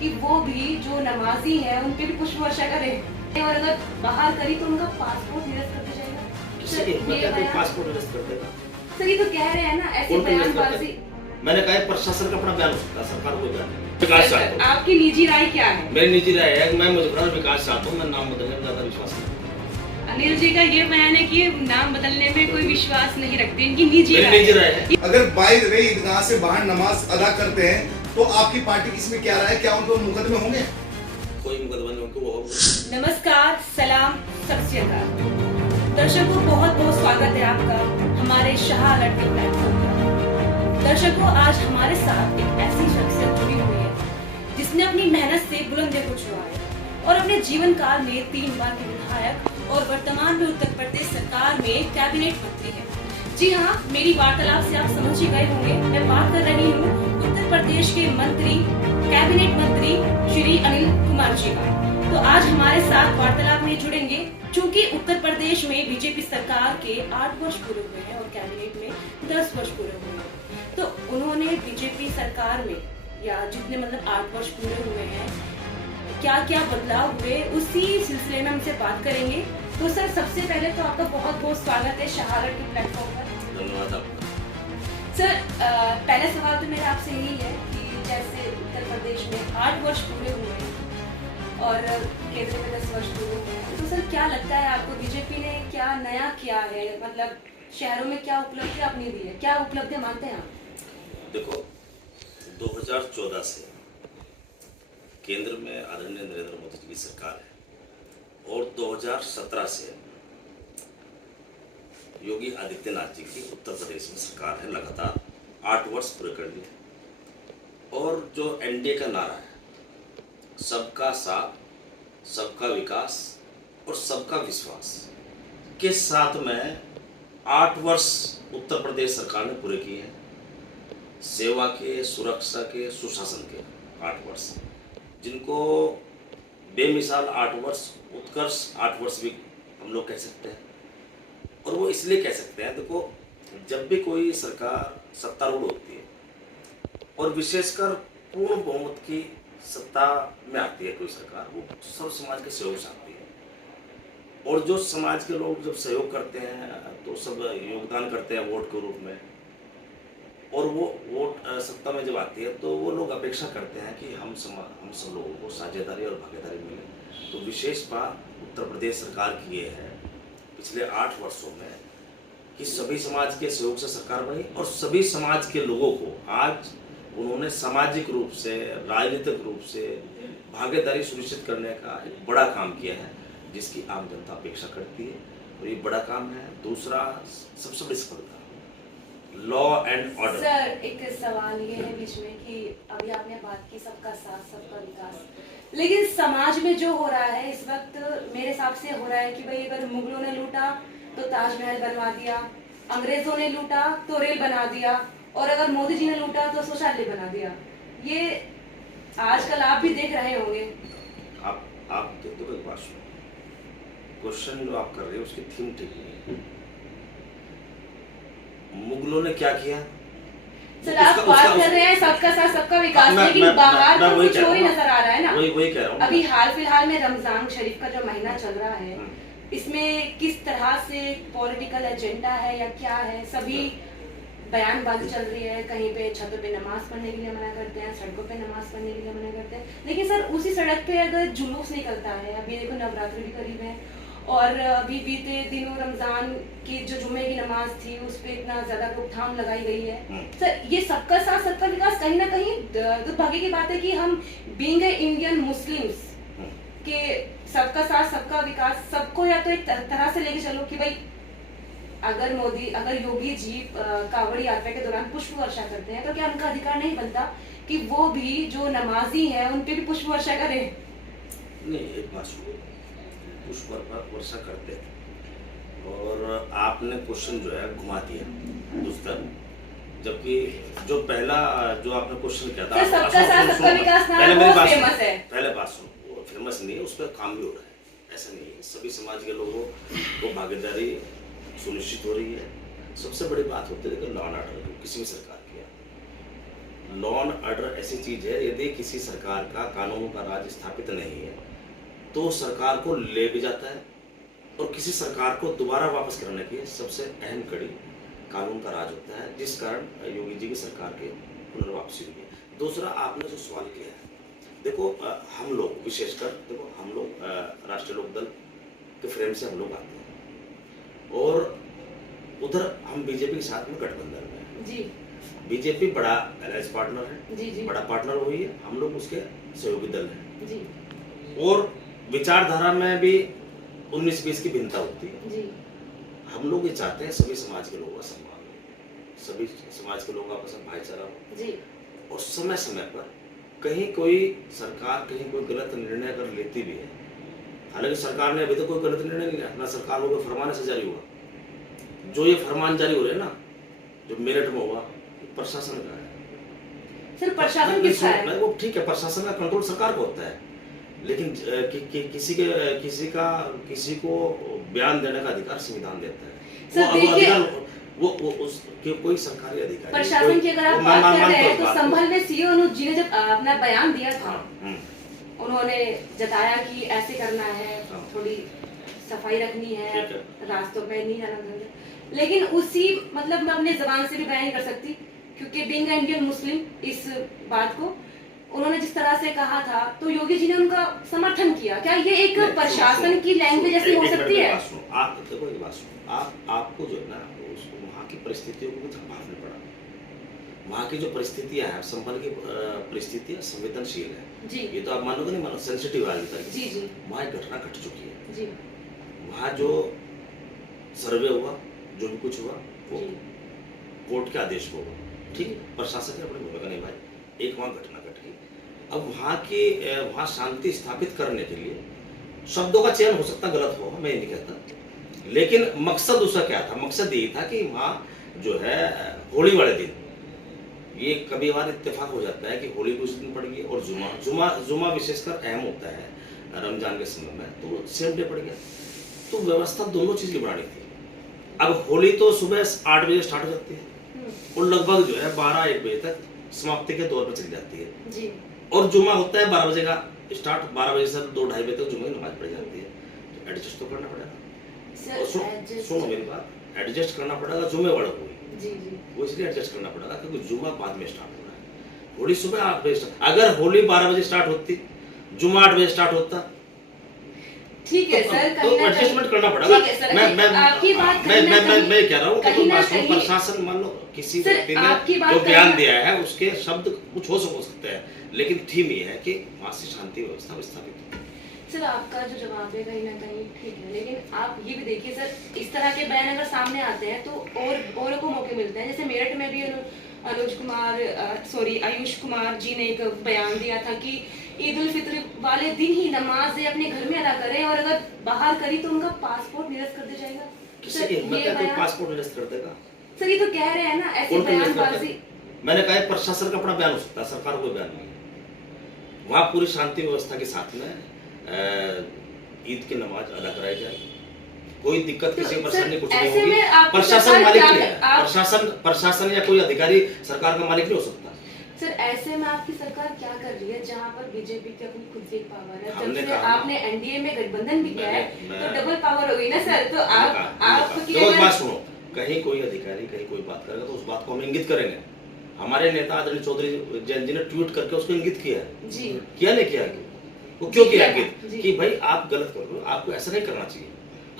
कि वो भी जो नमाजी है उन पे भी पुष्प वर्षा करे, और अगर बाहर करी तो उनका पासपोर्ट निरस्त कर दिया जाएगा। सर पासपोर्ट निरस्त कर देगा। सर ये तो कह रहे हैं ना ऐसे बयानबाजी। मैंने कहा प्रशासन का अपना बयान हो सकता है, सरकार को बयान विकास चाहता हूँ। आपकी निजी राय क्या है? मेरी निजी राय है कि मैं मुजफ्फरनगर विकास चाहता हूँ, मैं नाम बदलने में ज्यादा विश्वास नहीं। अनिल जी का ये बयान है कि नाम बदलने में कोई विश्वास नहीं रखते, इनकी निजी राय है। अगर बाय द वे ईदगाह से बाहर नमाज अदा करते हैं तो आपकी पार्टी इसमें क्या राय है? क्या उनको मुकदमे होंगे? कोई मुकदमा नहीं होगा, वो होगा। नमस्कार, सलाम, सत श्री अकाल। दर्शकों बहुत बहुत स्वागत है आपका हमारे शाह अलर्ट के प्लेटफॉर्म पर। दर्शकों आज हमारे साथ एक ऐसी शख्सियत जुड़ी हुई है जिसने अपनी मेहनत से बुलंदियों को छुआ है और अपने जीवन काल में 3 बार के विधायक और वर्तमान में उत्तर प्रदेश सरकार में कैबिनेट मंत्री है। जी हाँ, मेरी वार्तालाप से आप समझ ही गए होंगे, मैं बात कर रही हूँ उत्तर प्रदेश के मंत्री, कैबिनेट मंत्री श्री अनिल कुमार जी का। तो आज हमारे साथ वार्तालाप में जुड़ेंगे, चूंकि उत्तर प्रदेश में बीजेपी सरकार के 8 वर्ष पूरे हुए हैं और कैबिनेट में 10 वर्ष पूरे हुए हैं। तो उन्होंने बीजेपी सरकार में या जितने 8 वर्ष पूरे हुए हैं, क्या क्या बदलाव हुए, उसी सिलसिले में हमसे बात करेंगे। तो सर सबसे पहले तो आपका बहुत बहुत स्वागत है शाह अलर्ट के प्लेटफॉर्म पर। धन्यवाद आपका। सर पहला सवाल तो मेरा आपसे यही है कि जैसे उत्तर प्रदेश में 8 वर्ष पूरे हुए हैं और केंद्र में 10 वर्ष पूरे हुए हैं, तो सर क्या लगता है आपको बीजेपी ने क्या नया किया है? शहरों में क्या उपलब्धि आपने दी है, क्या उपलब्धि मानते हैं आप? देखो 2014 से केंद्र में आदरणीय नरेंद्र मोदी जी की सरकार है और 2017 से योगी आदित्यनाथ जी की उत्तर प्रदेश में सरकार है। लगातार 8 वर्ष पूरे कर लिए और जो एनडीए का नारा है, सबका साथ, सबका विकास और सबका विश्वास के साथ में 8 वर्ष उत्तर प्रदेश सरकार ने पूरे किए हैं। सेवा के, सुरक्षा के, सुशासन के 8 वर्ष, जिनको बेमिसाल 8 वर्ष, उत्कर्ष 8 वर्ष भी हम लोग कह सकते हैं। और वो इसलिए कह सकते हैं, देखो जब भी कोई सरकार सत्तारूढ़ होती है और विशेषकर पूर्ण बहुमत की सत्ता में आती है कोई सरकार, वो सब समाज के सहयोग से आती है। और जो समाज के लोग जब सहयोग करते हैं तो सब योगदान करते हैं वोट के रूप में, और वो वोट सत्ता में जब आती है तो वो लोग अपेक्षा करते हैं कि हम सब लोगों को साझेदारी और भागीदारी मिले। तो विशेष बात उत्तर प्रदेश सरकार की ये है पिछले 8 वर्षों में कि सभी समाज के सहयोग से सरकार बनी और सभी समाज के लोगों को आज उन्होंने सामाजिक रूप से, राजनीतिक रूप से भागीदारी सुनिश्चित करने का एक बड़ा काम किया है, जिसकी आम जनता अपेक्षा करती है और ये बड़ा काम है। दूसरा सबसे बड़ी सफलता लॉ एंड ऑर्डर। सर एक सवाल ये है बीच में कि अभी आपने बात की सबका साथ, सबका विकास, लेकिन समाज में जो हो रहा है इस वक्त मेरे हिसाब से हो रहा है कि भाई अगर मुगलों ने लूटा तो ताजमहल बनवा दिया, अंग्रेजों ने लूटा तो रेल बना दिया, और अगर मोदी जी ने लूटा तो शौचालय बना दिया। ये आजकल आप भी देख रहे होंगे। आप देखो एक बात सुनो, क्वेश्चन जो आप कर रहे हो उसकी थीम ठीक नहीं है। मुगलों ने क्या किया? सर आप बात कर रहे हैं सबका साथ, सबका विकास, लेकिन बाहर तो कुछ और ही नजर आ रहा है ना। वही कह रहा हूँ। अभी हाल फिलहाल में रमजान शरीफ का जो महीना चल रहा है, इसमें किस तरह से पॉलिटिकल एजेंडा है या क्या है? सभी बयानबाजी चल रही है, कहीं पे छतों पे नमाज पढ़ने के लिए मना करते हैं, सड़कों पे नमाज पढ़ने के लिए मना करते हैं, लेकिन सर उसी सड़क पे अगर जुलूस निकलता है, अभी देखो नवरात्रि भी करीब है और अभी बीते दिनों रमजान की जो जुम्मे की नमाज थी उस पर इतना ज्यादा रोकथाम लगाई गई है। सर ये सबका साथ, सबका विकास, कहीं ना कहीं दुर्भाग्य की बात है कि हम बीइंग इंडियन मुस्लिम्स के सबका साथ, सबका विकास, सबको या तो एक तरह से लेके चलो कि भाई अगर योगी जी कांवड़ यात्रा के दौरान पुष्प वर्षा करते हैं तो क्या उनका अधिकार नहीं बनता कि वो भी जो नमाजी है उन पे भी पुष्प वर्षा करे? नहीं, एक बात सुनो, पुष्प वर्षा करते हैं और आपने क्वेश्चन जो है घुमा दिया दूसरा, जबकि जो पहला जो आपने क्वेश्चन किया था, सबका साथ सबका विकास फेमस है। पहले बात सुनो, वो फेमस नहीं है, उस पर काम भी हो रहा है, ऐसा नहीं है। सभी समाज के लोगों को भागीदारी सुनिश्चित हो रही है। सबसे बड़ी बात होती है लॉ एंड ऑर्डर, किसी भी सरकार की लॉ एंड ऑर्डर ऐसी चीज है, यदि किसी सरकार का कानून का राज स्थापित नहीं है तो सरकार को ले भी जाता है, और किसी सरकार को दोबारा वापस करने की सबसे अहम कड़ी कानून का राज होता है, जिस कारण योगी जी की सरकार की पुनर्वापसी हुई है। दूसरा, आपने जो सवाल किया है, देखो हम लोग विशेषकर, देखो हम लोग राष्ट्रीय लोकदल के फ्रेम से हम लोग आते हैं, और उधर हम बीजेपी के साथ में गठबंधन में हैं। जी। बीजेपी बड़ा अलायंस पार्टनर है, जी जी। बड़ा पार्टनर हुई है, हम लोग उसके सहयोगी दल हैं। जी और विचारधारा में भी 19-20 की भिन्नता होती है। जी। हम लोग ये चाहते हैं सभी समाज के लोगों का सम्मान हो, सभी समाज के लोगों का आपस में भाईचारा हो, जी। और समय समय पर कहीं कोई सरकार कहीं कोई गलत निर्णय अगर लेती भी है, हालांकि सरकार ने अभी तक कोई गलत निर्णय नहीं लिया, अपना सरकार को फरमान से जारी हुआ। जो ये फरमान जारी हो रहे हैं ना, जो मेरठ में हुआ, प्रशासन का है। सर प्रशासन किसका है? वो ठीक है, प्रशासन का कंट्रोल सरकार को होता है, लेकिन किसी को बयान देने का अधिकार संविधान देता है। सर देखिए, वो उस कोई सरकारी अधिकारी, प्रशासन की अगर आप बात कर रहे हैं तो संभल में सीओ अनुज जी ने जब अपना बयान दिया था, उन्होंने जताया कि ऐसे करना है, थोड़ी सफाई रखनी है, रास्तों में नहीं जाना, लेकिन उसी मतलब मैं अपने जबान से भी बयान नहीं कर सकती, क्योंकि बीइंग इंडियन मुस्लिम इस बात को उन्होंने जिस तरह से कहा था, तो योगी जी ने उनका समर्थन किया। क्या ये एक प्रशासन की लैंग्वेज ऐसी हो सकती है? आप देखो एक बात सुनो, आपको जो है ना, वहाँ की परिस्थितियों को भी संभालना पड़ा। वहाँ की जो परिस्थितियां हैं, संभल की परिस्थितियां संवेदनशील है जी। ये तो आप मानोगे नहीं, मानो सेंसिटिव वाली तरह जी जी। वहाँ एक घटना घट चुकी है जी। वहाँ जो सर्वे हुआ, जो भी कुछ हुआ, वो कोर्ट के आदेश को हुआ, ठीक। प्रशासन ने अपनी भूमिका निभाई, एक वहाँ घटना घट गई। अब वहाँ शांति स्थापित करने के लिए शब्दों का चयन हो सकता गलत हो, मैं ये नहीं कहता, लेकिन मकसद उसका क्या था? मकसद यही था कि वहाँ जो है होली वाले दिन, ये कभी बार इत्तेफाक हो जाता है कि होली भी उस दिन पड़ गई, और जुमा विशेषकर अहम होता है रमजान के समय में, तो सेम डे पड़ गया। तो व्यवस्था दोनों चीज की बनानी थी। अब होली तो सुबह 8 बजे स्टार्ट हो जाती है और लगभग जो है 12-1 बजे तक समाप्ति के दौर पर चली जाती है जी। और जुमा होता है 12 बजे का स्टार्ट, 12 बजे से 2-2:30 बजे तक जुमे की नमाज पढ़ जाती है। तो एडजस्ट तो करना पड़ेगा, सुनो मेरी बात, एडजस्ट करना पड़ेगा जुमे वालों को जी जी। वो इसलिए एडजस्ट करना पड़ेगा क्योंकि जुमा बाद में स्टार्ट हो रहा है, होली सुबह 8 बजे स्टार्ट। अगर होली 12 बजे स्टार्ट होती, जुमा 8 बजे स्टार्ट होता, ठीक है सर, तो एडजस्टमेंट करना पड़ेगा। मैं कह रहा हूँ कि प्रशासन मान लो किसी व्यक्ति ने जो बयान दिया है उसके शब्द कुछ हो सकते हैं, लेकिन थीम ये है कि वहाँ से शांति व्यवस्था विस्थापित। सर आपका जो जवाब है कहीं ना कहीं ठीक है, लेकिन आप ये भी देखिए सर, इस तरह के बयान अगर सामने आते हैं तो औरों को मौके मिलते हैं। जैसे मेरठ में भी आयुष कुमार जी ने एक बयान दिया था कि ईद उल फित्र वाले दिन ही नमाज अपने घर में अदा करें, और अगर बाहर करी तो उनका पासपोर्ट निरस्त कर दिया जाएगा। पासपोर्ट निरस्त कर देगा सर, ये तो कह रहे हैं ना ऐसी बयानबाजी। मैंने कहा प्रशासन का अपना बयान हो सकता है, सरकार कोई बयान नहीं है। वहाँ पूरी शांति व्यवस्था के साथ में ईद की नमाज अदा कराई जाए, कोई दिक्कत किसी को परेशानी कुछ नहीं होगी। प्रशासन मालिक नहीं है, प्रशासन या कोई अधिकारी सरकार का मालिक नहीं हो सकता। सर ऐसे में आपकी सरकार क्या कर रही है जहाँ पर बीजेपी की अपनी खुद की एक पावर है? जब से आपने एनडीए में गठबंधन भी किया है तो डबल पावर हो गई ना सर। तो आप बात सुनो, कहीं कोई अधिकारी कहीं कोई बात करेगा तो उस बात को हम इंगित करेंगे। हमारे नेता आदरणीय चौधरी जैन जी ने ट्वीट करके उसको इंगित किया जी। किया नहीं किया? वो क्यों किया इंगित? कि भाई आप गलत कर रहे हो, आपको ऐसा नहीं करना चाहिए।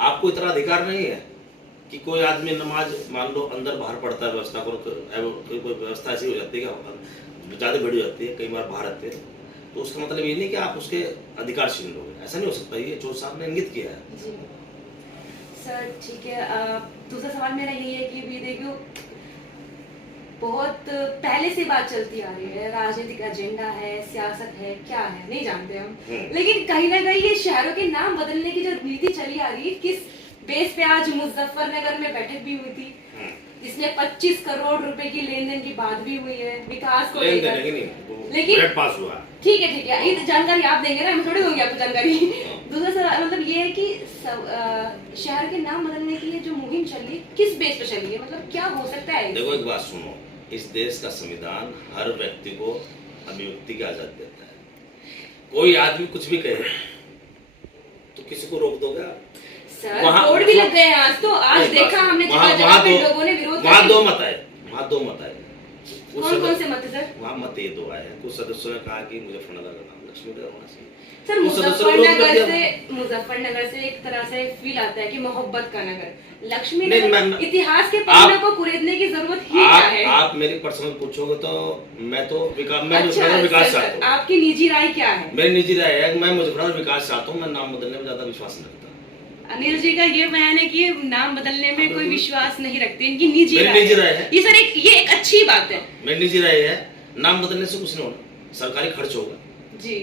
आपको इतना अधिकार नहीं है कि कोई आदमी नमाज मान लो अंदर बाहर पढ़ता है, व्यवस्था करो, कोई व्यवस्था ऐसी हो जाती है कि ज्यादा भीड़ हो जाती है, कई बार बाहर आते हैं, तो उसका मतलब ये नहीं कि आप उसके अधिकार छीन लोगे, ऐसा नहीं हो सकता। ये चौधरी साहब ने इंगित किया है जी। सर ठीक है, दूसरा सवाल मेरा यही है कि भी देखो बहुत पहले से बात चलती आ रही है, राजनीतिक एजेंडा है, सियासत है, क्या है नहीं जानते हम, लेकिन कहीं ना कहीं ये शहरों के नाम बदलने की जो नीति चली आ रही है, किस बेस पे आज मुजफ्फरनगर में बैठक भी हुई थी जिसमें 25 करोड़ रुपए की लेन देन की बात भी हुई है विकास को लेकर, लेकिन पास हुआ। ठीक है, ये जानकारी आप देंगे ना, हम थोड़ी होंगे आपको जानकारी। दूसरा सवाल मतलब ये है कि शहर के नाम बदलने की जो मुहिम चली किस बेस पे चली है, मतलब क्या हो सकता है? देखो एक बात सुनो, इस देश का संविधान हर व्यक्ति को अभिव्यक्ति की आजादी देता है। कोई आदमी कुछ भी कहे तो किसी को रोक दोगे आप? सर बोर्ड भी लग गए हैं आज, तो आज देखा हमने जगह जगह पे लोगों ने विरोध वहाँ दो मत आए, वहाँ दो मत आए। कौन से मत सर? वहाँ मत ये दो आए हैं। कुछ सदस्यों ने कहा कि मुजफ्फरनगर का नाम लक्ष्मीनगर होना चाहिए। सर मुजफ्फरनगर से एक तरह से फील आता है कि मोहब्बत का नगर, लक्ष्मीनगर इतिहास के पन्ने को कुरेदने की जरूरत ही क्या है? आप मेरी पर्सनल पूछोगे तो मैं तो विकास चाहता हूँ। आपकी निजी राय क्या है? मेरी निजी राय है कि मैं मुजफ्फरनगर विकास चाहता हूँ। मैं नाम बदलने में ज्यादा विश्वास नहीं रखता। अनिल जी का ये बयान है कि नाम बदलने में कोई विश्वास नहीं रखते, इनकी निजी राय है। ये सर ये एक अच्छी बात है। मेरी निजी राय है, नाम बदलने से कुछ नहीं होना, सरकारी खर्च होगा जी,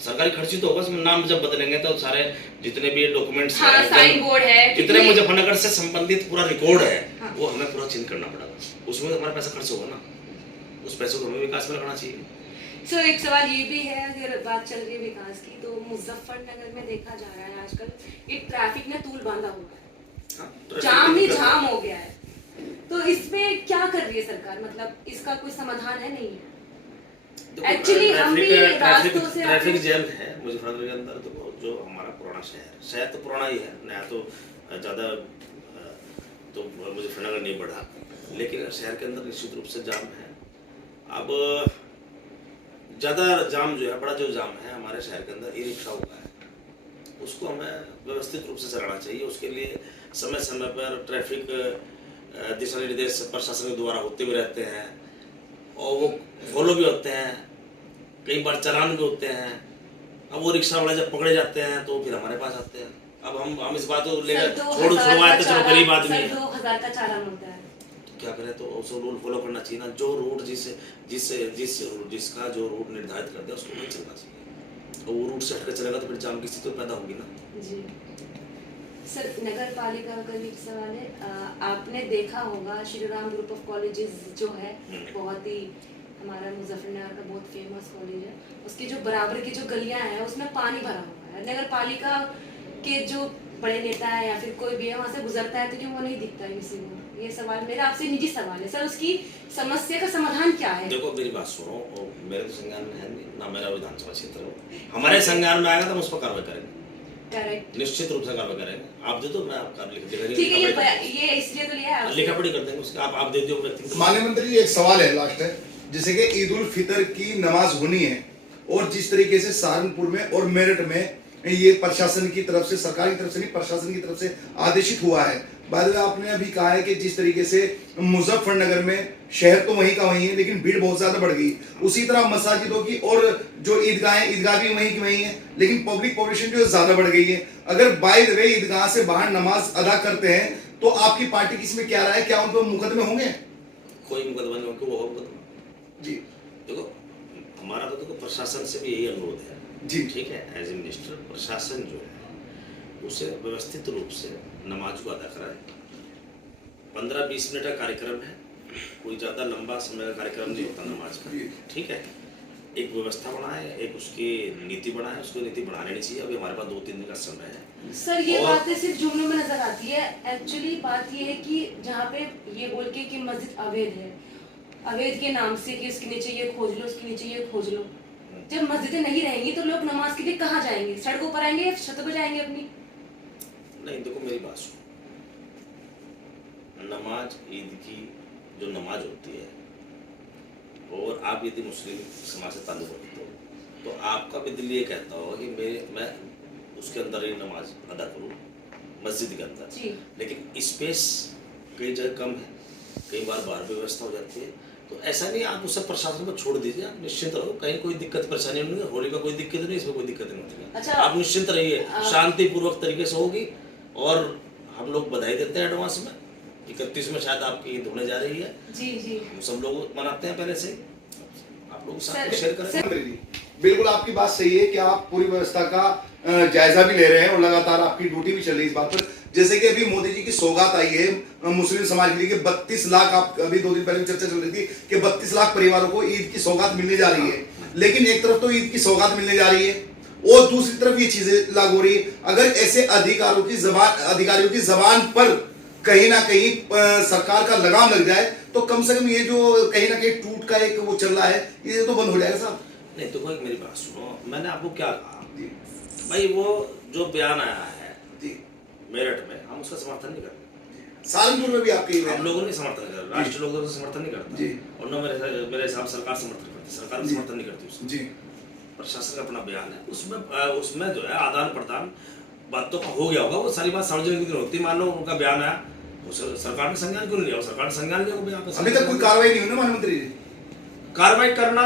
सरकारी खर्च ही तो होगा। नाम जब बदलेंगे तो सारे जितने भी डॉक्यूमेंट्स हाँ, साइन बोर्ड है, जितने मुजफ्फरनगर से संबंधित पूरा रिकॉर्ड है, हाँ, वो हमें पूरा चेंज करना पड़ेगा। उसमें हमारा पैसा खर्च होगा ना, उस पैसे को हमें विकास में लगाना चाहिए। सर एक सवाल ये भी है, अगर बात चल रही है विकास की, तो मुजफ्फरनगर में देखा जा रहा है आजकल एक ट्रैफिक में तूल बांधा हुआ है, जाम ही जाम हो गया है। तो इसमें क्या कर रही है सरकार? मतलब इसका कोई समाधान है? नहीं है एक्चुअली। हम भी रास्तों से ट्रैफिक जैम है मुजफ्फरनगर के अंदर। तो जो हमारा पुराना शहर तो पुराना ही है, नया तो ज्यादा तो मुजफ्फरनगर नहीं बढ़ा, लेकिन शहर के अंदर निश्चित रूप से जाम है। अब ज्यादा जाम जो है, बड़ा जो जाम है हमारे शहर के अंदर ई रिक्शाओं का है, उसको हमें व्यवस्थित रूप से चलाना चाहिए। उसके लिए समय समय पर ट्रैफिक दिशा निर्देश प्रशासन के द्वारा होते हुए रहते हैं और वो फॉलो भी होते हैं, कई बार चालान भी होते हैं। अब वो रिक्शा वाले जब पकड़े जाते हैं तो फिर हमारे पास आते हैं। अब हम इस बात को लेकर छुड़वाए तो चलो गरीब आदमी है, 2000 का चालान होता है, क्या करें? तो उसको रूल फॉलो करना चाहिए ना। जो रूट जिसका जो रूट निर्धारित करते हैं उसको नहीं चलना चाहिए, और वो रूट से हटकर चलेगा तो फिर जाम की स्थिति पैदा होगी ना जी। सर नगर पालिका का भी सवाल है, आपने देखा होगा Shri Ram group of colleges जो है, बहुत ही हमारा मुजफ्फरनगर का बहुत फेमस कॉलेज है, उसके जो बराबर की जो गलियां हैं उसमें पानी भरा हुआ है। नगर पालिका के जो बड़े नेता है या फिर कोई भी है वहाँ से गुजरता है तो क्यों वो नहीं दिखता है किसी को? ये सवाल मेरा आपसे निजी सवाल है सर, उसकी समस्या का समाधान क्या है? देखो मेरी बात सुनो, और मेरे तो संज्ञान में है नहीं ना, मेरा विधानसभा क्षेत्र हो, हमारे संज्ञान में आएगा तो हम उस पर कार्रवाई करेंगे। करेक्ट, निश्चित रूप से कार्रवाई करेंगे। आप दे दो, मैं आपका लिख देगा। ठीक है, ये इसलिए तो लिया है, लिखा पढ़ी कर देंगे उसका। आप दे दो व्यक्ति को। माननीय मंत्री जी एक सवाल है लास्ट है, जैसे कि ईद उल फितर की नमाज होनी है और जिस तरीके से सहारनपुर में और मेरठ में ये प्रशासन की तरफ से, सरकार की तरफ से नहीं, प्रशासन की तरफ से आदेशित हुआ है। बाद में आपने अभी कहा है कि जिस तरीके से मुजफ्फरनगर में शहर तो वहीं का वहीं है लेकिन भीड़ बहुत ज्यादा बढ़ गई, उसी तरह मसाजिदों की और जो ईदगाह भी वहीं की वहीं है लेकिन पब्लिक पॉपुलेशन जो ज्यादा बढ़ गई है। अगर बाय द वे ईदगाह से बाहर नमाज अदा करते हैं तो आपकी पार्टी की इसमें क्या राय है? क्या उन पर मुकदमे होंगे? कोई मुकदमा नहीं होगा, वो मुकदमा जी। देखो हमारा तो देखो प्रशासन से भी यही अनुरोध है जी, ठीक है, एज ए मिनिस्टर प्रशासन जो है उसे व्यवस्थित रूप से नमाज को अदा कराए। 15-20 मिनट का कार्यक्रम है, कोई ज़्यादा लंबा समय का कार्यक्रम नहीं होता नमाज का, ठीक है। एक व्यवस्था बनाए, एक उसकी नीति बनाए, उसको नीति बनाने नहीं चाहिए। अभी हमारे पास 2-3 दिन का समय है। सर ये बातें सिर्फ जुमलों में नजर आती है, एक्चुअली बात ये है कि जहाँ पे ये बोल के कि मस्जिद अवैध है, अवैध के नाम से कि उसके नीचे ये खोज लो, उसके नीचे ये खोज लो, जब मस्जिदें नहीं रहेंगी तो लोग नमाज के लिए कहाँ जाएंगे? सड़कों पर आएंगे या छतों पर जाएंगे अपनी? नहीं देखो मेरी बात सुनो, नमाज ईद की जो नमाज होती है, और आप यदि मुस्लिम समाज से ताल्लुक रखते हो तो आपका भी दिल ये कहता हो कि मैं उसके अंदर ही नमाज अदा करूँ मस्जिद के अंदर, लेकिन स्पेस कई जगह कम है, कई बार बाहर भी व्यवस्था हो जाती है। तो ऐसा नहीं आप उससे प्रशासन को छोड़ दीजिए, आप निश्चिंत रहो, कहीं कोई दिक्कत परेशानी नहीं है, होली का कोई दिक्कत नहीं, इसमें कोई दिक्कत नहीं होती। अच्छा, आप निश्चिंत रहिए, शांतिपूर्वक तरीके से होगी। और हम लोग बधाई देते हैं एडवांस में, 31 में शायद आपकी ईद होने जा रही है। जी जी, हम सब लोग मनाते हैं पहले से, आप लोग साथ शेयर करें। बिल्कुल आपकी बात सही है कि आप पूरी व्यवस्था का जायजा भी ले रहे हैं और लगातार आपकी ड्यूटी भी चल रही है इस बात पर। जैसे कि अभी मोदी जी की सौगात आई है मुस्लिम समाज के लिए, 32 लाख, आप अभी 2 दिन पहले चर्चा चल रही थी कि 32 लाख परिवारों को ईद की सौगात मिलने जा रही है। लेकिन एक तरफ तो ईद की सौगात मिलने जा रही है और दूसरी तरफ ये चीजें लागू हो रही है। अगर ऐसे अधिकारियों की जबान पर कहीं ना कहीं सरकार का लगाम लग जाए तो कम से कम ये जो कहीं ना कहीं टूट का एक वो चल रहा है ये तो बंद हो जाएगा साहब। नहीं तो भाई मेरी बात सुनो, मैंने आपको क्या कहा जी भाई, वो जो बयान आया है जी मेरठ में, हम उसका समर्थन नहीं करते। सहारनपुर में भी आपके हम लोगों ने समर्थन नहीं करते, राष्ट्रीय लोकदल का समर्थन नहीं करता जी। और न मेरे हिसाब सरकार समर्थन करती, सरकार भी जी। समर्थन नहीं करती उसका। जी प्रशासन का अपना बयान है, उसमें जो है आदान प्रदान बातों का हो गया होगा, वो सारी बात सार्वजनिक नहीं होती। मान लो उनका बयान आया, सरकार ने संज्ञान क्यों नहीं लिया? सरकार ने संज्ञान लिया बयान पे। अभी तक कोई कार्रवाई नहीं हुई ना मानमंत्री जी? कार्रवाई करना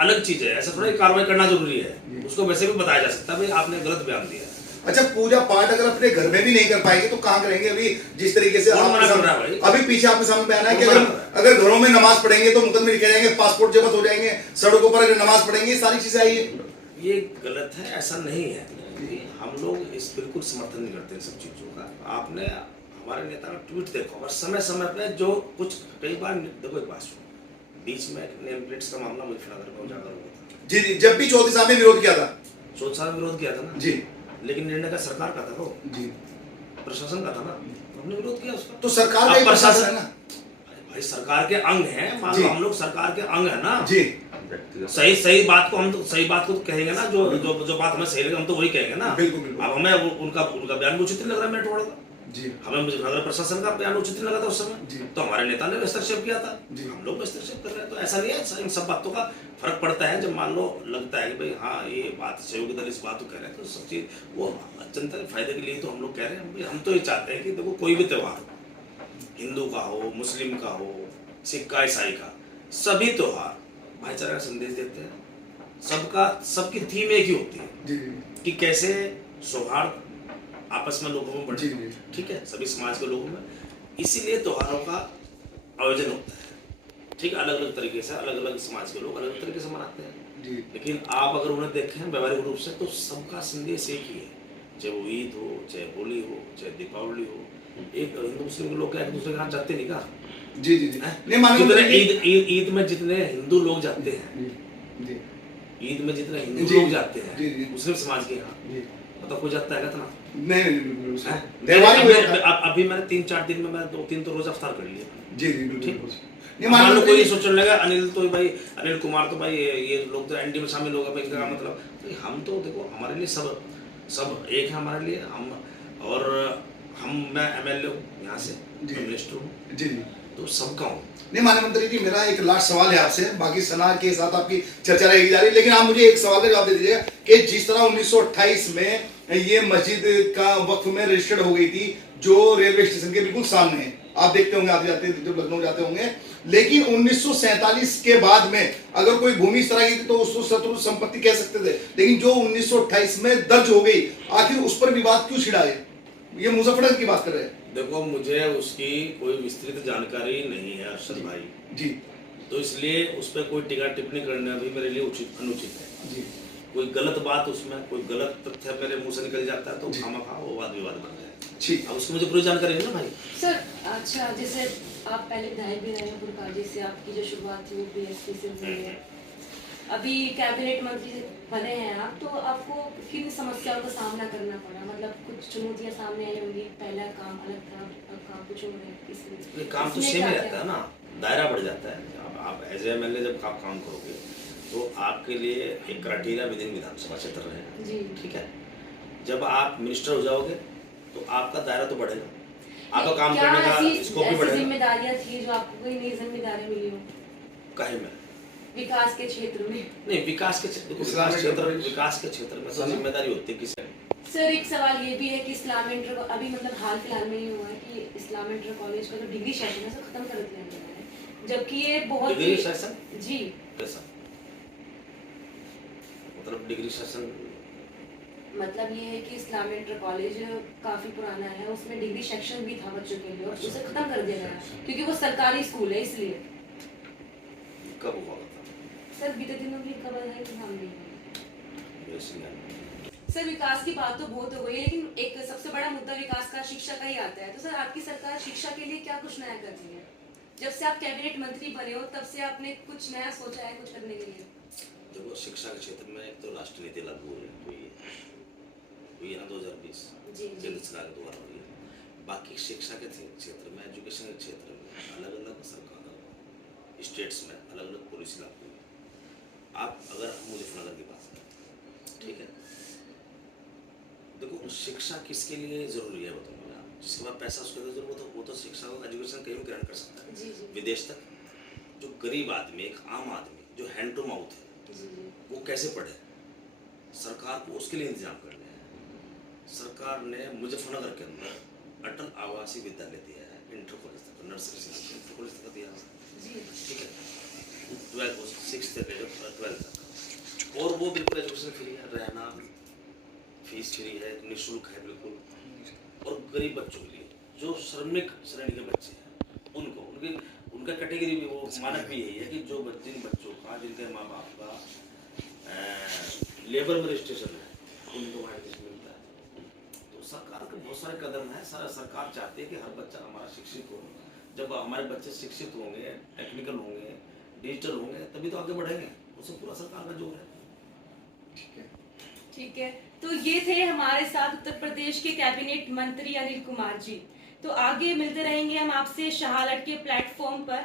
अलग चीज है, ऐसा थोड़ा ही कार्रवाई करना जरूरी है, उसको वैसे भी बताया जा सकता है भाई आपने गलत बयान दिया है। अच्छा, पूजा पाठ अगर अपने घर में भी नहीं कर पाएंगे तो कहाँ करेंगे? अभी जिस तरीके से कौन मना कर रहा है भाई? अभी पीछे आपके सामने बयान है कि कौन मना कर रहा अगर घरों में नमाज पढ़ेंगे तो मुकदमे लिखे जाएंगे, पासपोर्ट जब्त हो जाएंगे, सड़कों पर अगर नमाज पढ़ेंगे, ये सारी चीजें आई है। ये गलत है, ऐसा नहीं है। हम लोग इस बिल्कुल समर्थन नहीं करते इन सब चीजों का। आपने हमारे नेता का ट्वीट देखो और समय समय पे जो कुछ कई बार देखो, एक बात सुनो, बीच में नेम प्लेट्स का मामला मुजफ्फरनगर में उजागर हुआ था। जी जी, जब भी चौधरी साहब ने विरोध किया था। चौधरी साहब ने विरोध किया था ना जी, लेकिन निर्णय का सरकार का था, वो जी प्रशासन का था ना, हमने विरोध किया उसका। तो सरकार का ही प्रशासन है ना। अरे भाई सरकार के अंग है, मान जी। लो हम लोग सरकार के अंग है ना। जी सही बात को हम तो सही बात को तो कहेंगे ना, जो बात हमें सही लगे हम तो वही कहेंगे ना। बिल्कुल बिल्कुल। अब हमें उनका बयान भी उचित नहीं लग रहा मेरठ वालों का, जी हमें मुजफ्फरनगर प्रशासन का बयान उचित नहीं लगा था उस जी। समय, तो हमारे नेता ने हस्तक्षेप किया था, जी। हम लोग हस्तक्षेप कर रहे हैं। तो ऐसा नहीं है, इन सब बातों का फर्क पड़ता है। जब मान लो लगता है कि भाई हाँ ये बात सहयोगी दल इस बात को कह रहे हैं, तो सब चीज वो जनता के फायदे के लिए तो हम लोग कह रहे हैं। भाई हम तो ये चाहते हैं कि देखो कोई भी त्योहार हो, हिंदू का हो, मुस्लिम का हो, सिख का, ईसाई का, सभी त्योहार भाईचारा का संदेश देते हैं। सबकी थीम एक ही होती है जी कि कैसे सौहार्द आपस में लोगों में बढ़े, जी जी। ठीक है, सभी समाज के लोगों में। इसीलिए त्योहारों का आयोजन होता है, ठीक, अलग अलग तरीके से अलग अलग समाज के लोग अलग अलग तरीके से मनाते हैं। जी लेकिन आप अगर उन्हें देखें व्यवहारिक रूप से तो सबका संदेश एक ही है, चाहे वो ईद हो, चाहे होली हो, चाहे दीपावली हो। एक हिंदू मुस्लिम लोग क्या एक दूसरे के यहाँ जाते नहीं का? जी जी जी। हैं? नहीं मानो जितने ईद में जितने हिंदू लोग जाते हैं, जी ईद में जितने हिंदू जी, लोग जाते जी, जी। हैं मुस्लिम समाज के यहाँ, जी। मतलब कोई जाता है इतना? नहीं नहीं बिल्कुल हैं? त्योहार ही होता है। अभी मैंने 3-4 दिन में मैं 2-3 तो रोजा अफ्तार कर लिया। जी जी बिल्कुल। ठीक। नहीं मान लो मानो कोई ये सोचने लगा अनिल तो भाई, अनिल कुमार तो भाई ये लोग तो एनडीए में शामिल होगा भाई, इसका मतलब तो हम तो देखो हमारे लिए सब एक है हमारे लिए। मैं एमएलए हूँ यहाँ से, जी। मैं मिनिस्टर हूँ, जी जी। तो सबका हूँ। नहीं माननीय मंत्री जी, मेरा एक लास्ट सवाल है आपसे, बाकी सना के साथ आपकी चर्चा रहेगी जारी, लेकिन आप मुझे एक सवाल का जवाब दे दीजिएगा कि जिस तरह 1928 में ये मस्जिद का वक्फ में रजिस्टर्ड हो गई थी, जो रेलवे स्टेशन के बिल्कुल सामने है, आप देखते होंगे आते जाते जब लखनऊ जाते होंगे, लेकिन 1947 के बाद में अगर कोई भूमि इस तरह की थी तो उसको शत्रु संपत्ति कह सकते थे, लेकिन जो 1928 में दर्ज हो गई, आखिर उस पर विवाद क्यों छिड़ा है? ये मुजफ्फरनगर की बात कर रहे हैं। देखो मुझे उसकी कोई विस्तृत जानकारी नहीं है अरशद भाई जी, तो इसलिए उस पर कोई टिका टिप्पणी करना भी मेरे लिए अनुचित है। जी कोई गलत बात उसमें कोई गलत तथ्य मेरे मुंह से निकल जाता है तो जी। खामखा वो वाद विवाद बन जाए। ठीक। अब उसकी मुझे पूरी जानकारी है ना भाई। सर अच्छा, जैसे आप पहले विधायक भी रहे हैं पुरकाजी से, आपकी जो शुरुआत थी वो बीएसपी से हुई है, अभी कैबिनेट मंत्री बने हैं आप, तो आपको किन समस्याओं का सामना करना पड़ा? मतलब कुछ चुनौतियां सामने आई होंगी, पहला काम अलग था, अब काम कुछ और है, इसलिए ये काम तो इसमें सेम ही क्या रहता है ना, दायरा बढ़ जाता है। आप एज एमएलए जब आप काम करोगे तो आपके लिए एक क्राइटेरिया विधानसभा क्षेत्र रहेगा, जी ठीक है। जब आप मिनिस्टर हो जाओगे तो आपका दायरा तो बढ़ेगा, आपका काम क्या करने का ऐसी स्कोप भी बढ़ेगा। जिम्मेदारियां थी जो आपको कोई नई जिम्मेदारी मिली हो कहीं में विकास के क्षेत्र में? नहीं, विकास के क्षेत्र में तो जिम्मेदारी होती है किसी। सर एक सवाल ये भी है कि इस्लाम इंटर अभी मतलब हाल फिलहाल में ये हुआ है कि इस्लाम इंटर कॉलेज का जो डिग्री सेशन है खत्म कर दिया गया है, जबकि ये बहुत डिग्री सेशन जी कैसा मतलब डिग्री सेशन मतलब ये है कि इस्लाम इंटर कॉलेज काफी पुराना है, उसमें डिग्री सेक्शन भी था बच्चों के लिए और उसे खत्म कर दिया गया है क्योंकि वो सरकारी स्कूल है इसलिए। कब हुआ था? सर बीते दिनों की खबर है कि हम नहीं सर विकास की बात तो बहुत हो गई है, लेकिन एक सबसे बड़ा मुद्दा विकास का शिक्षा का ही आता है। तो सर आपकी सरकार शिक्षा के लिए क्या कुछ नया कर रही है? जब से आप कैबिनेट मंत्री बने हो तब से आपने कुछ नया सोचा है कुछ करने के लिए? देखो शिक्षा के क्षेत्र में एक तो राष्ट्रीय नीति लागू हुई है ना 2020 जी केंद्र सरकार के द्वारा हुई है। बाकी शिक्षा के क्षेत्र में, एजुकेशन के क्षेत्र में अलग अलग सरकार स्टेट्स में अलग अलग पॉलिसी लागू है। आप अगर मुजफ्फरनगर की बात करें, ठीक है, देखो शिक्षा किसके लिए जरूरी है बताऊंगा आप। जिसके पास पैसा उसके लिए जरूरत हो वो तो शिक्षा को, एजुकेशन कहीं भी ग्रहण कर सकता है, जी जी विदेश तक। जो गरीब आदमी, एक आम आदमी जो हैंड टू माउथ है, जी जी वो कैसे पढ़े? सरकार को उसके लिए इंतजाम करने हैं। सरकार ने मुजफ्फरनगर के अंदर अटल आवासीय विद्यालय दिया है, इंटर कॉलेज तक, नर्सरी से इंटर कॉलेज तक दिया है, जी ठीक है, 12 6 तक 12 तक। और वो बिल्कुल एजुकेशन फ्री है, रहना फीस फ्री है, निःशुल्क है बिल्कुल। और गरीब बच्चों के लिए, जो श्रमिक श्रेणी के बच्चे हैं उनको, उनका कैटेगरी भी, वो मानक भी यही है कि जो जिन बच्चों का, जिनके माँ बाप का लेबर में रजिस्ट्रेशन है, उनको वहाँ एडमिशन मिलता है। तो सरकार के बहुत सारे कदम हैं। सरकार चाहती है कि हर बच्चा हमारा शिक्षित हो। जब हमारे बच्चे शिक्षित होंगे, टेक्निकल होंगे, डिजिटल होंगे, तभी तो आगे बढ़ेंगे। उससे पूरा सरकार का जोर है। ठीक है, तो ये थे हमारे साथ उत्तर प्रदेश के कैबिनेट मंत्री अनिल कुमार जी। तो आगे मिलते रहेंगे हम आपसे शाह अलर्ट के प्लेटफॉर्म पर।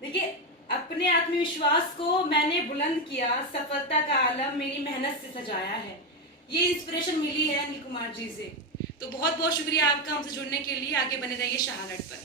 देखिए, अपने आत्मविश्वास को मैंने बुलंद किया, सफलता का आलम मेरी मेहनत से सजाया है। ये इंस्पिरेशन मिली है अनिल कुमार जी से। तो बहुत बहुत शुक्रिया आपका हमसे जुड़ने के लिए। आगे बने रहिए शाह अलर्ट पर।